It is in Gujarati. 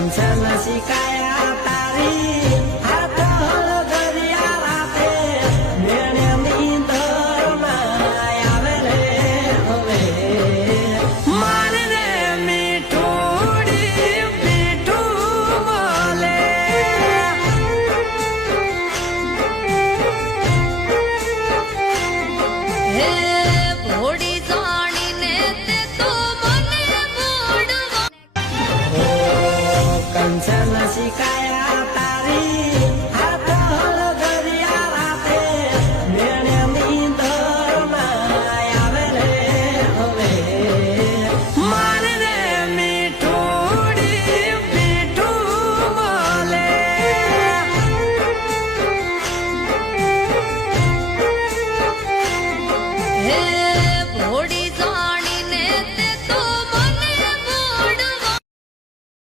કંચન શિકાયા તારી હાથ દરિયા રાતે મેળની ધરમાં આવે રે હવે મારે રે મીઠુડી મીઠું બોલે હે ભોળી જાણીને તે તો મને મોડવા કંચન શિકાયા